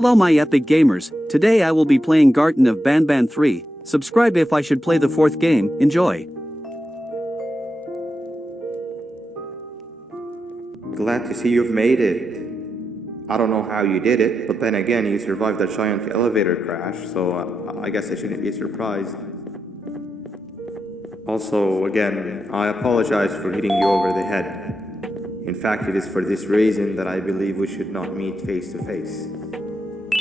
Hello my epic gamers, today I will be playing Garten of BANBAN 3, subscribe if I should play the 4th game, enjoy. Glad to see you've made it. I don't know how you did it, but then again you survived a giant elevator crash, so I guess I shouldn't be surprised. Also, again, I apologize for hitting you over the head. In fact, it is for this reason that I believe we should not meet face to face.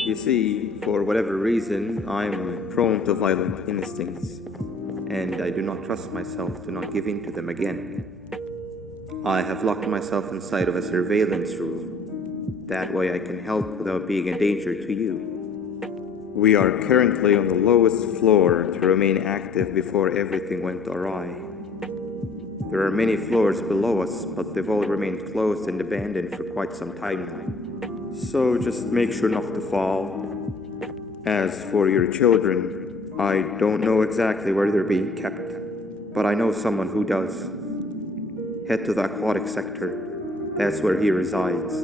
You see, for whatever reason, I'm prone to violent instincts, and I do not trust myself to not give in to them again. I have locked myself inside of a surveillance room. That way I can help without being a danger to you. We are currently on the lowest floor to remain active before everything went awry. There are many floors below us, but they've all remained closed and abandoned for quite some time now. So just make sure not to fall. As for your children, I don't know exactly where they're being kept, but I know someone who does. Head to the aquatic sector. That's where he resides.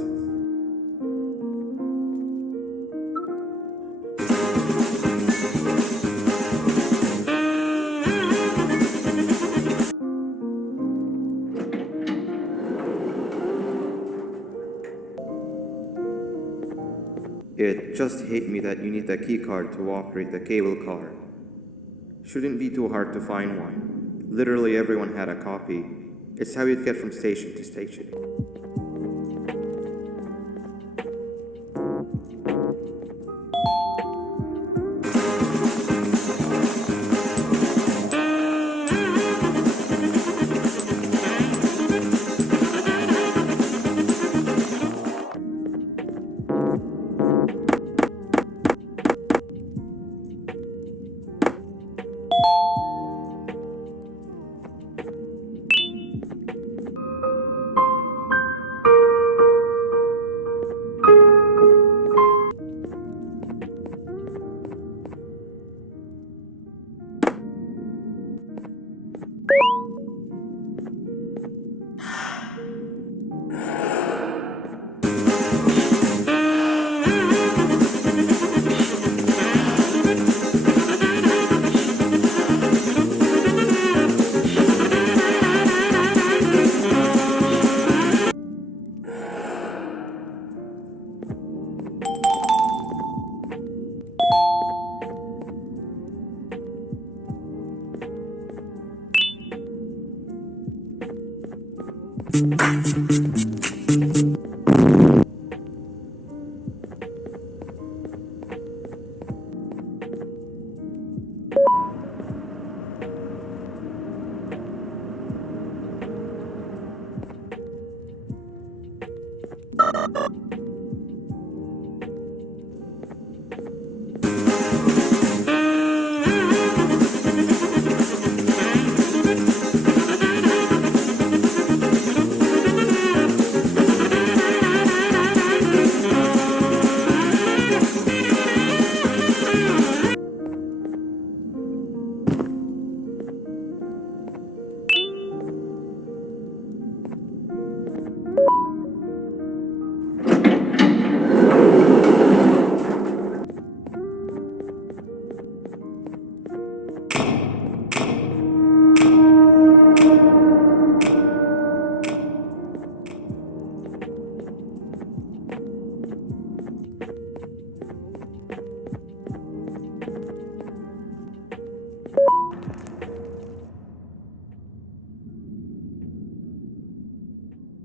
It just hit me that you need a keycard to operate the cable car. Shouldn't be too hard to find one. Literally everyone had a copy. It's how you'd get from station to station.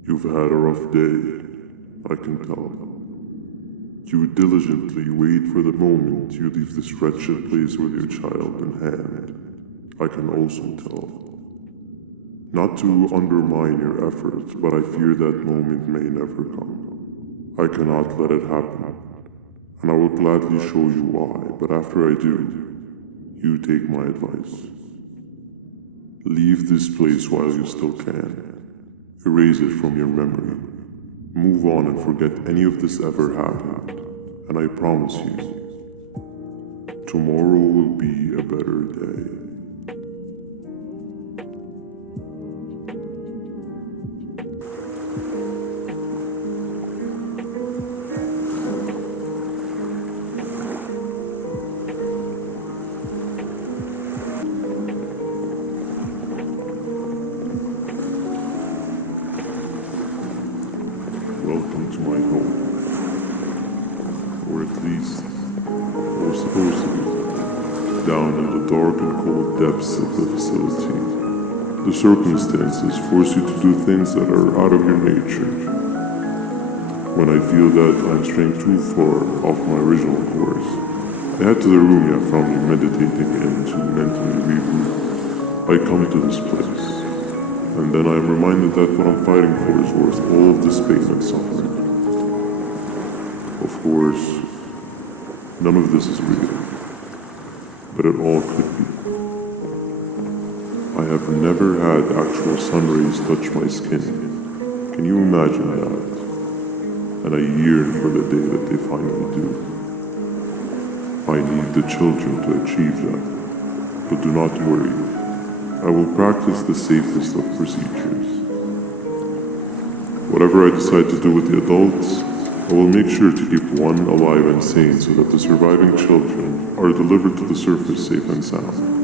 You've had a rough day, I can tell. You diligently wait for the moment you leave this wretched place with your child in hand, I can also tell. Not to undermine your efforts, but I fear that moment may never come. I cannot let it happen, and I will gladly show you why, but after I do, you take my advice. Leave this place while you still can. Erase it from your memory. Move on and forget any of this ever happened. And I promise you, tomorrow will be a better day. least, or supposed to be, down in the dark and cold depths of the facility. The circumstances force you to do things that are out of your nature. When I feel that I'm straying too far off my original course, I head to the room I found me meditating in to mentally reboot. I come to this place, and then I am reminded that what I'm fighting for is worth all of this pain and suffering. Of course, none of this is real, but it all could be. I have never had actual sun rays touch my skin. Can you imagine that? And I yearn for the day that they finally do. I need the children to achieve that, but do not worry. I will practice the safest of procedures. Whatever I decide to do with the adults, I will make sure to keep one alive and sane so that the surviving children are delivered to the surface safe and sound.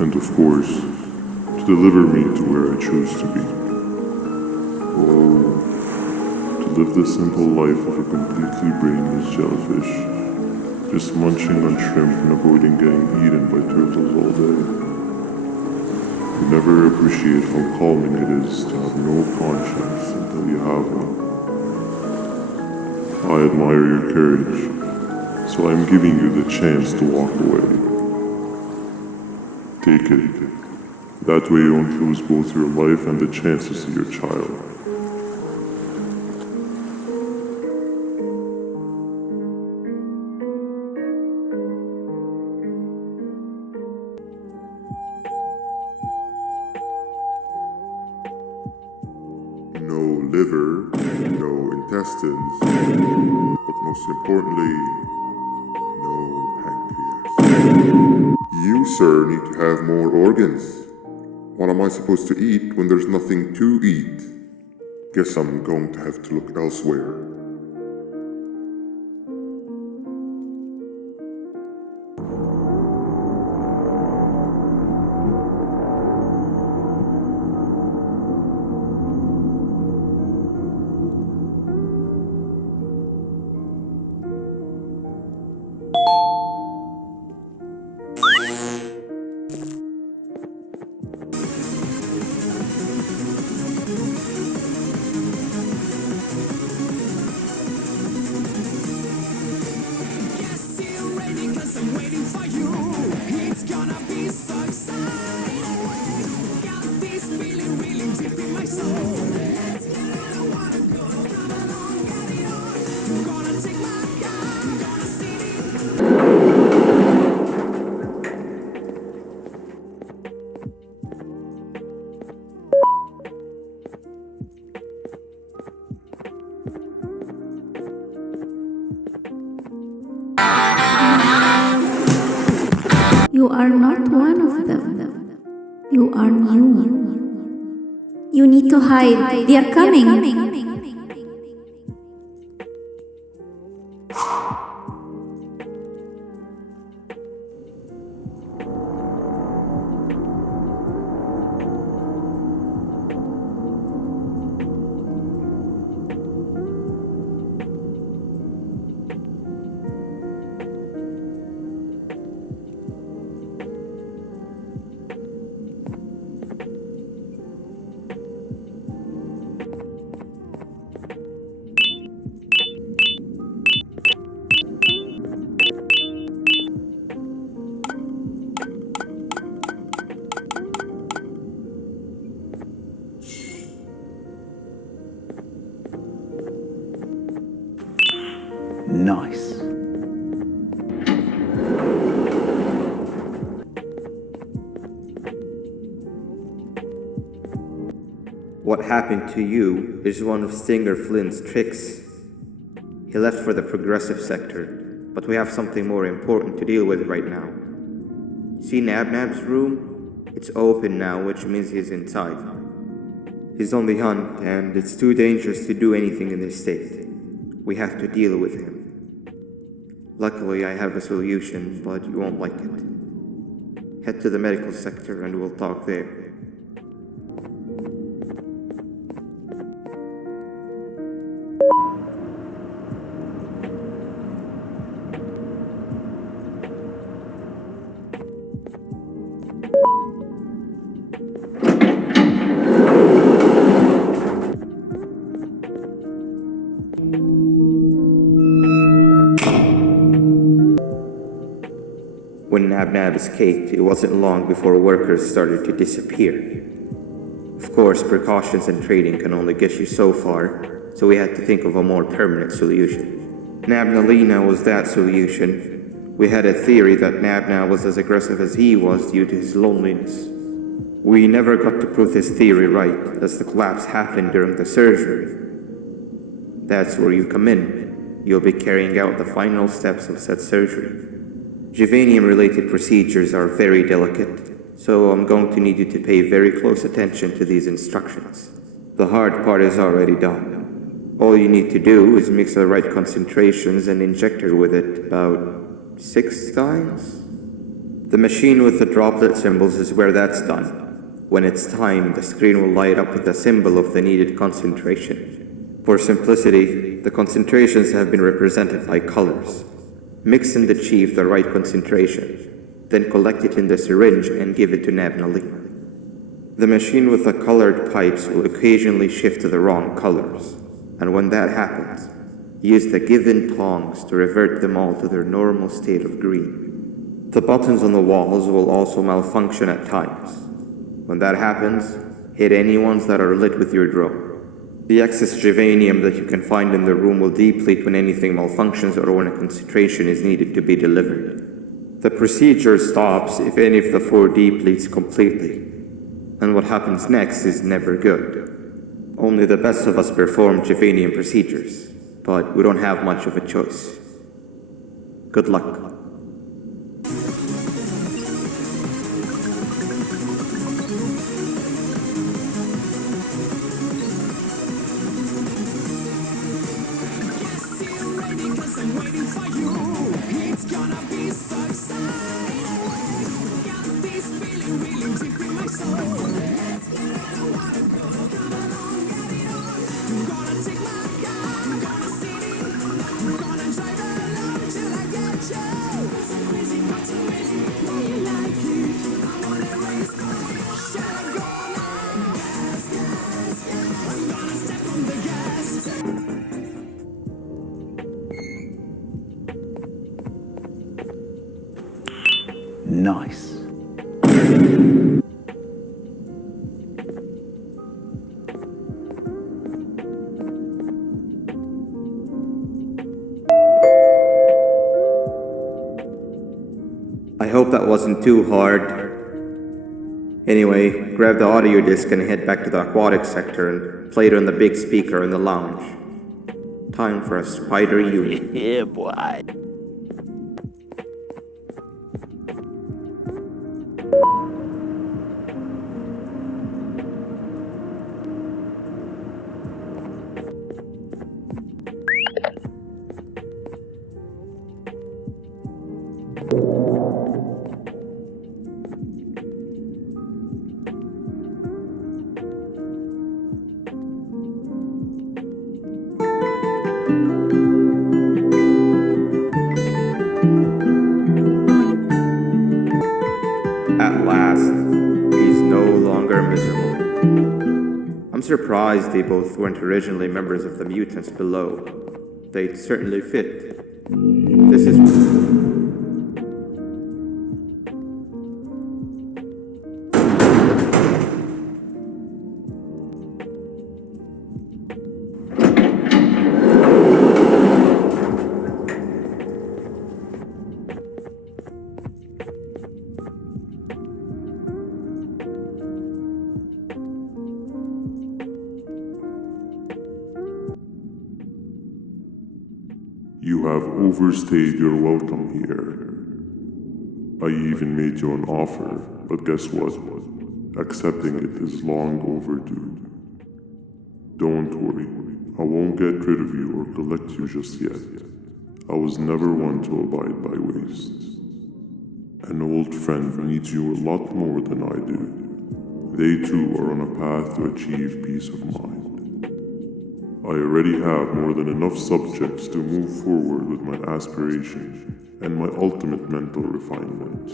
And of course, to deliver me to where I choose to be. Oh, to live the simple life of a completely brainless jellyfish, just munching on shrimp and avoiding getting eaten by turtles all day. You never appreciate how calming it is to have no conscience until you have one. I admire your courage, so I am giving you the chance to walk away. Take it. That way you won't lose both your life and the chance to see your child. No liver, no intestines, but most importantly, no pancreas. You, sir, need to have more organs. What am I supposed to eat when there's nothing to eat? Guess I'm going to have to look elsewhere. You are not one of them. You are new. You need to hide. They are coming. Nice. What happened to you is one of Stinger Flynn's tricks. He left for the progressive sector, but we have something more important to deal with right now. See Nabnab's room? It's open now, which means he's inside. He's on the hunt, and it's too dangerous to do anything in this state. We have to deal with him. Luckily, I have a solution, but you won't like it. Head to the medical sector and we'll talk there. When Nab escaped, it wasn't long before workers started to disappear. Of course, precautions and trading can only get you so far, so we had to think of a more permanent solution. Nabnalina was that solution. We had a theory that Nabna was as aggressive as he was due to his loneliness. We never got to prove this theory right, as the collapse happened during the surgery. That's where you come in. You'll be carrying out the final steps of said surgery. Juvanium-related procedures are very delicate, so I'm going to need you to pay very close attention to these instructions. The hard part is already done. All you need to do is mix the right concentrations and inject her with it about 6 times. The machine with the droplet symbols is where that's done. When it's time, the screen will light up with the symbol of the needed concentration. For simplicity, the concentrations have been represented by colors. Mix and achieve the right concentration, then collect it in the syringe and give it to Nabnalina. The machine with the colored pipes will occasionally shift to the wrong colors, and when that happens, use the given tongs to revert them all to their normal state of green. The buttons on the walls will also malfunction at times. When that happens, hit any ones that are lit with your drone. The excess juvanium that you can find in the room will deplete when anything malfunctions or when a concentration is needed to be delivered. The procedure stops if any of the 4 depletes completely, and what happens next is never good. Only the best of us perform juvanium procedures, but we don't have much of a choice. Good luck. Nice. I hope that wasn't too hard. Anyway, grab the audio disc and head back to the aquatic sector and play it on the big speaker in the lounge. Time for a spider unit. Yeah, boy. At last, he's no longer miserable. I'm surprised they both weren't originally members of the mutants below. They'd certainly fit. This is... You have overstayed your welcome here. I even made you an offer, but guess what? Accepting it is long overdue. Don't worry, I won't get rid of you or collect you just yet. I was never one to abide by waste. An old friend needs you a lot more than I do. They too are on a path to achieve peace of mind. I already have more than enough subjects to move forward with my aspiration and my ultimate mental refinement.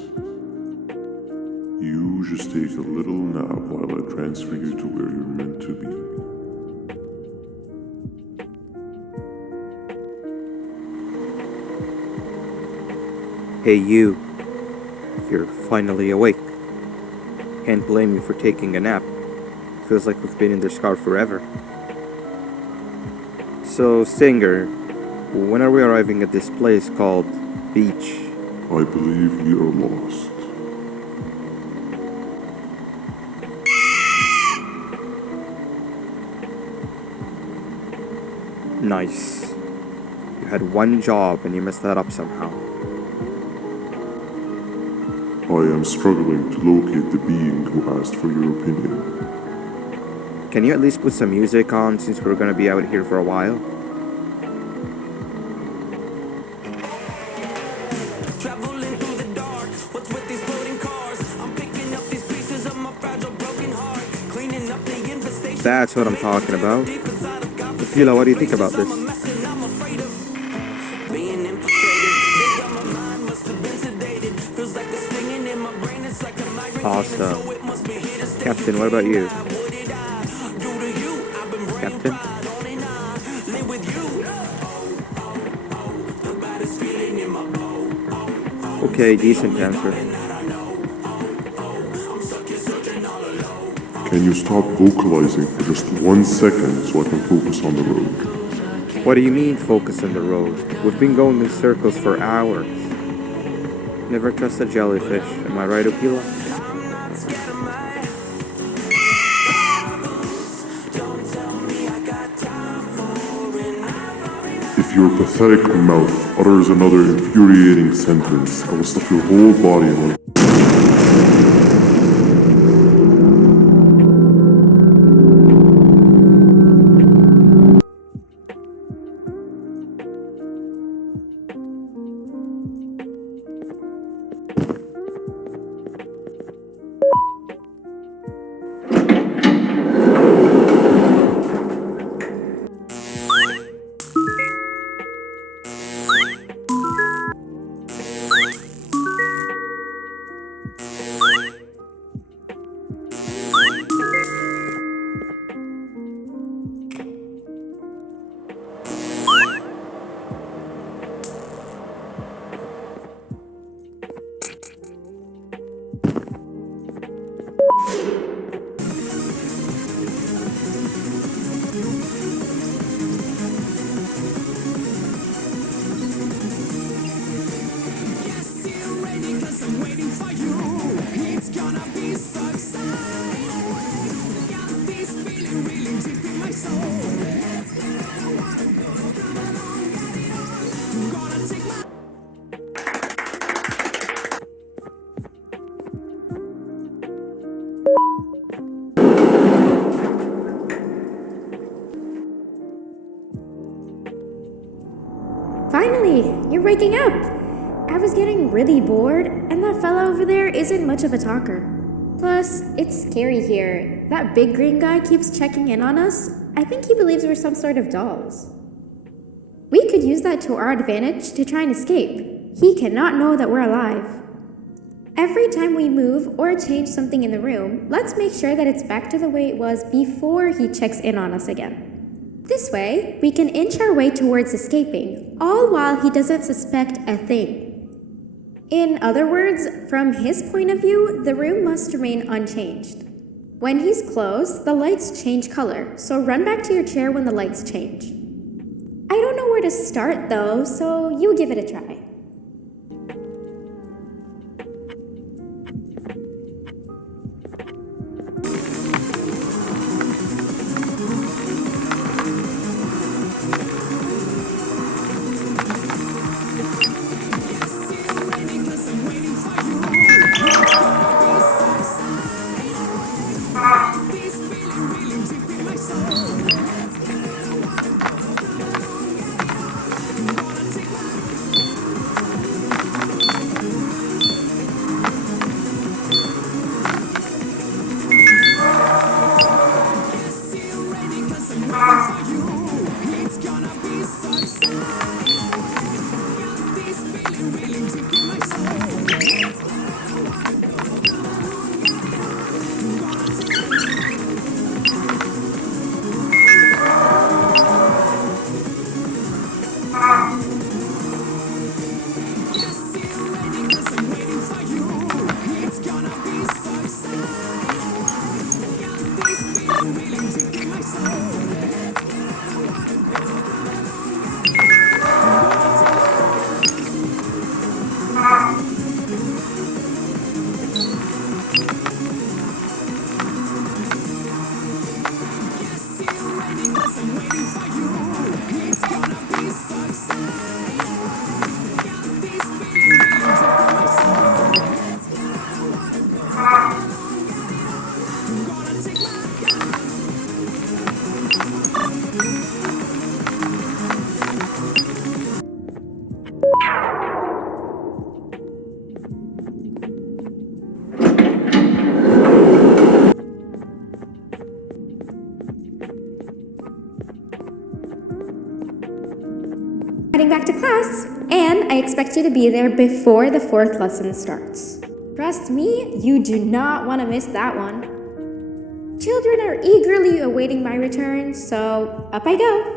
You just take a little nap while I transfer you to where you're meant to be. Hey you, You're finally awake. Can't blame you for taking a nap. Feels like we've been in this car forever. So, Stinger, when are we arriving at this place called Beach? I believe we are lost. Nice. You had one job and you messed that up somehow. I am struggling to locate the being who asked for your opinion. Can you at least put some music on since we're gonna be out here for a while? Traveling through the dark, what's with these floating cars? I'm picking up these pieces of my fragile broken heart, cleaning up the infestation. That's what I'm talking about. Tequila, what do you think about this? I'm afraid of being infiltrated. They got my mind, must have been sedated. Feels like a stinging in my brain, it's like a migraine. Awesome. So it must be here to stay. Captain, what about you? What did I do to you? I've been brain Captain? fried on and on. Live with you. The baddest feeling in my bones. Okay, decent answer. Can you stop vocalizing for just 1 second so I can focus on the road? What do you mean, focus on the road? We've been going in circles for hours. Never trust a jellyfish, am I right, Okila? If your pathetic mouth utters another infuriating sentence, I will stuff your whole body in one. Finally, you're waking up! I was getting really bored, and that fella over there isn't much of a talker. Plus, it's scary here. That big green guy keeps checking in on us. I think he believes we're some sort of dolls. We could use that to our advantage to try and escape. He cannot know that we're alive. Every time we move or change something in the room, let's make sure that it's back to the way it was before he checks in on us again. This way, we can inch our way towards escaping, all while he doesn't suspect a thing. In other words, from his point of view, the room must remain unchanged. When he's close, the lights change color, so run back to your chair when the lights change. I don't know where to start though, so you give it a try. I expect you to be there before the fourth lesson starts. Trust me, you do not want to miss that one. Children are eagerly awaiting my return, so up I go.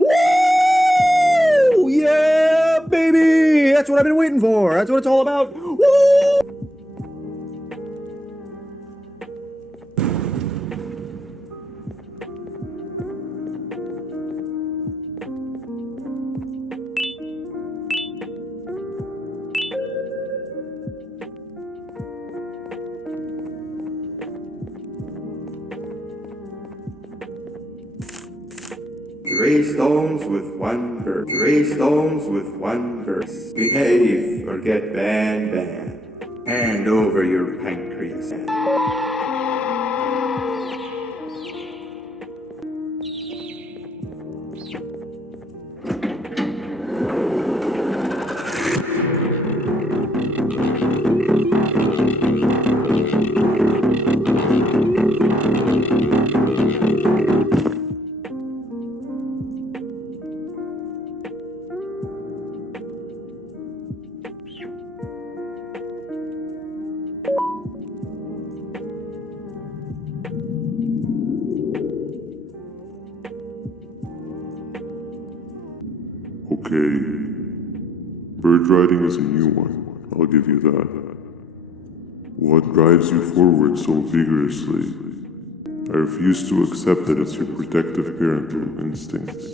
Woo! Yeah, baby! That's what I've been waiting for. That's what it's all about. Woo! Three stones with one bird. Three stones with one bird. Behave or get ban. Hand over your pancreas. Okay. Bird riding is a new one, I'll give you that. What drives you forward so vigorously? I refuse to accept that it's your protective parental instincts.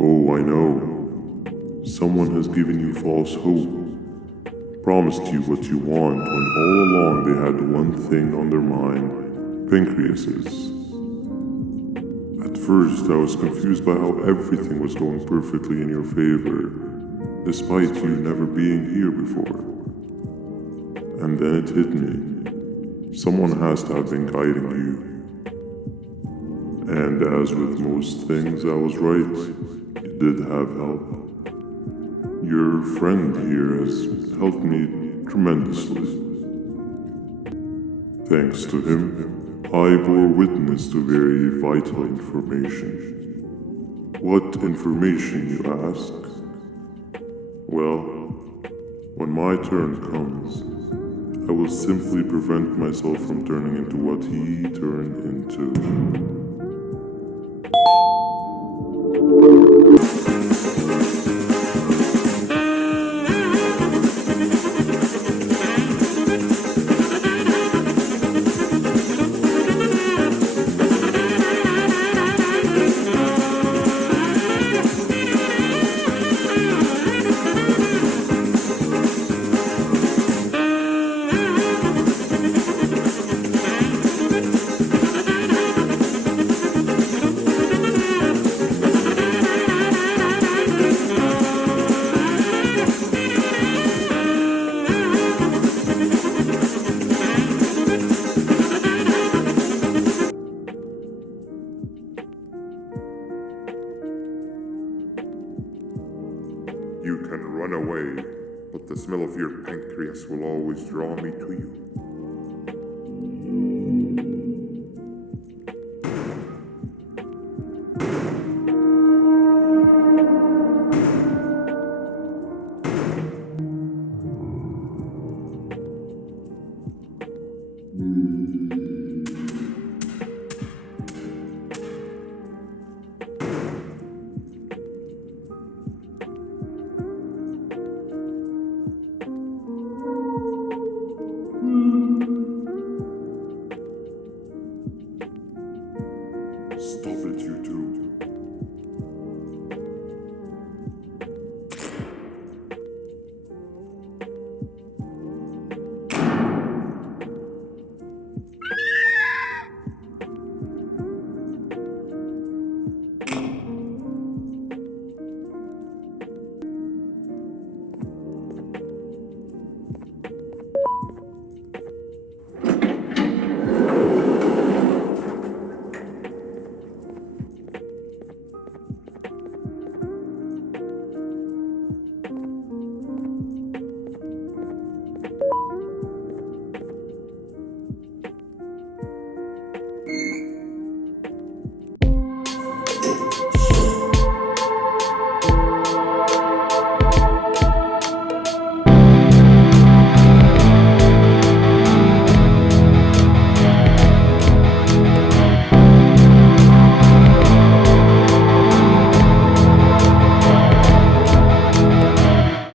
Oh, I know. Someone has given you false hope. Promised you what you want when all along they had one thing on their mind. pancreases. At first, I was confused by how everything was going perfectly in your favor, despite you never being here before. And then it hit me. Someone has to have been guiding you. And as with most things, I was right. You did have help. Your friend here has helped me tremendously. Thanks to him, I bore witness to very vital information. What information, you ask? Well, when my turn comes, I will simply prevent myself from turning into what he turned into. You can run away, but the smell of your pancreas will always draw me to you.